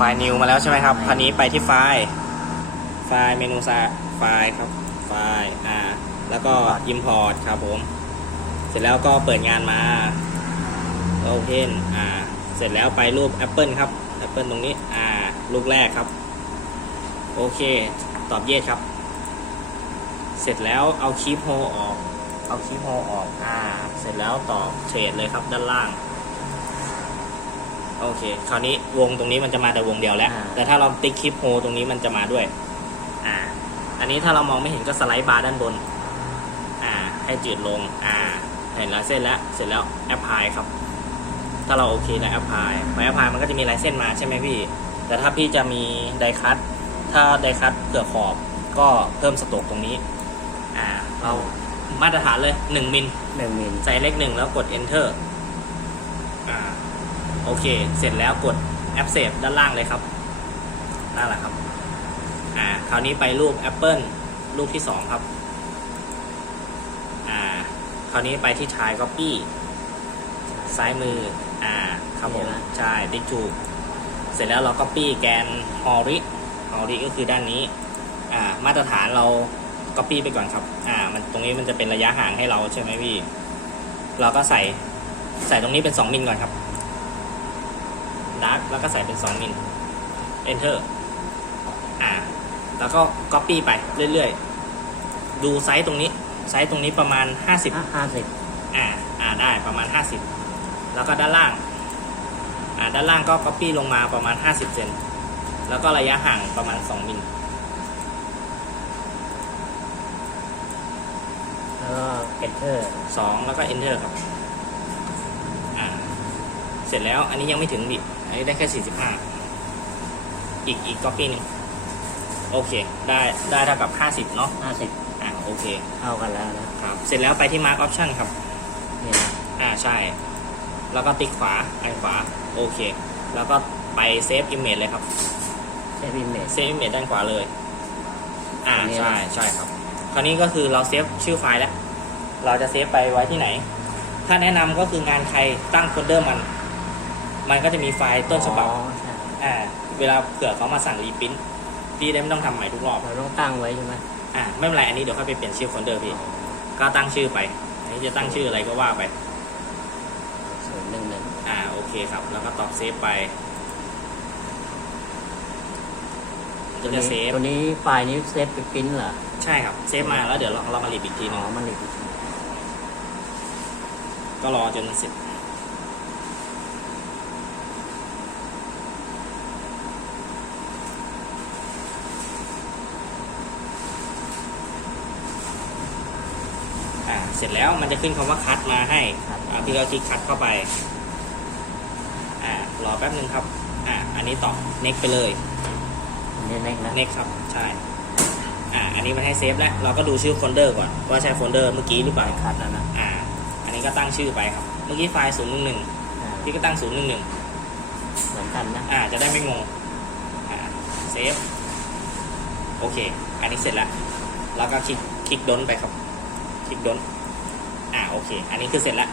ไฟล์ new มาแล้วใช่ไหมครับคราวนี้ไปที่ไฟล์ ไฟล์เมนูซาไฟล์ครับ ไฟล์ อ่า แล้วก็ import ครับผม เสร็จแล้วก็เปิดงานมา open อ่า เสร็จแล้วไปรูป Apple ครับ Apple ตรงนี้ อ่าลูกแรกครับ โอเค ตอบเยสครับ เสร็จแล้วเอาคีย์โฮออก เอาคีย์โฮออก อ่า เสร็จแล้วตอบเทรดเลยครับด้านล่าง โอเค คราวนี้วงตรงนี้มันจะมาแต่วงเดียวแล้ว อ่า แต่ถ้าเราติ๊กคลิปโฮตรงนี้มันจะมาด้วย อ่า อันนี้ถ้าเรามองไม่เห็นก็สไลด์บาร์ด้านบน อ่า ให้จืดลง อ่า เห็นแล้วเส้นแล้ว เสร็จแล้วแอปพลายครับ ถ้าเราโอเคแล้วแอปพลายพอแอปพลายมันก็จะมีลายเส้นมาใช่ไหมพี่ แต่ถ้าพี่จะมีไดคัตถ้าไดคัตเผื่อขอบก็เพิ่มสโตรกตรงนี้ อ่า เรามาตรฐานเลย 1มิล หนึ่งมิลใส่เลขหนึ่งแล้วกด enter อ่า โอเค เสร็จแล้วกด app save ด้านล่างเลยครับนั่นแหละครับอ่าคราวนี้ไปรูป Apple รูปที่สองครับอ่าคราวนี้ไปที่ชาย copy ซ้ายมืออ่าครับผมใช่ติ๊กถูกเสร็จแล้วเรา copy แกน hori hori ก็คือด้านนี้อ่ามาตรฐานเรา copy ไปก่อนครับอ่ามันตรงนี้มันจะเป็นระยะห่างให้เราใช่ไหมพี่ เราก็ใส่ใส่ตรงนี้เป็น 2มิลก่อนครับ dark แล้วก็ใส่เป็น 2 มิล enter อ่า แล้วก็ copy ไปเรื่อยๆ ดูไซส์ตรงนี้ ไซส์ตรงนี้ประมาณ 50ห้าห้าสิบอ่า อ่า ได้ประมาณ 50 แล้วก็ด้านล่าง อ่า ด้านล่างก็ copy ลงมาประมาณ 50 เซน แล้วก็ระยะห่างประมาณ 2 มิล แล้วก็เอนเตอร์สองแล้วก็ enter ครับ อ่า เสร็จแล้ว อันนี้ยังไม่ถึงดิ อันนี้ได้แค่ 45 อีกอีก copy หนึ่งโอเค ได้ได้เท่ากับ 50 เนาะห้าสิบอ่าโอเคเท่ากันแล้วนะครับ เสร็จแล้วไปที่ mark option ครับนี่นะอ่าใช่ แล้วก็ติ๊กขวาอันขวา โอเค แล้วก็ไป save image เลยครับ ใช้บินเมสเซฟอิมเมจด้านขวาเลย อ่าอันนี้ใช่ใช่ครับ คราวนี้ก็คือเราเซฟชื่อไฟล์แล้ว เราจะเซฟไปไว้ที่ไหน ถ้าแนะนำก็คืองานใครตั้งโฟลเดอร์มัน มันก็จะมีไฟล์ต้นฉบับอ๋อใช่อ่าเวลาเผื่อเขามาสั่งรีพิมพ์พี่ได้ไม่ต้องทำใหม่ทุกรอบเราต้องตั้งไว้ใช่ไหมอ่าไม่เป็นไรอันนี้เดี๋ยวค่อยไปเปลี่ยนชื่อโฟลเดอร์พี่ก็ตั้งชื่อไปอันนี้จะตั้งชื่ออะไรก็ว่าไป ศูนย์หนึ่งหนึ่งอ่าโอเคครับ แล้วก็ตอบเซฟไปตัก็วจะนี้เซฟตัวนี้ไฟล์นี้เซฟไปปริ้นเหรอใช่ครับ เซฟมาแล้วเดี๋ยวเราเรามารีบอีกทีหนึอ๋องมันเลยก็รอจนเสร็จ เสร็จแล้วมันจะขึ้นคำว่าคัดมาให้ครับอ่าพี่ก็คลิกคัดเข้าไปอ่ารอแป๊บนึงครับอ่าอันนี้ตอบ next ไปเลยเน็กๆนะ next ครับใช่อ่าอันนี้มันให้เซฟแล้ว เราก็ดูชื่อโฟลเดอร์ก่อนว่าใช่โฟลเดอร์เมื่อกี้หรือเปล่าคัดแล้วนะอ่าอันนี้ก็ตั้งชื่อไปครับ เมื่อกี้ไฟล์ศูนย์หนึ่งหนึ่งอ่าพี่ก็ตั้งศูนย์หนึ่งหนึ่งเหมือนกันนะอ่าจะได้ไม่งงอ่าเซฟโอเค อันนี้เสร็จแล้ว แล้วก็คลิกคลิกดนไปครับ คลิกดนอ่าโอเค อันนี้คือเสร็จแล้ว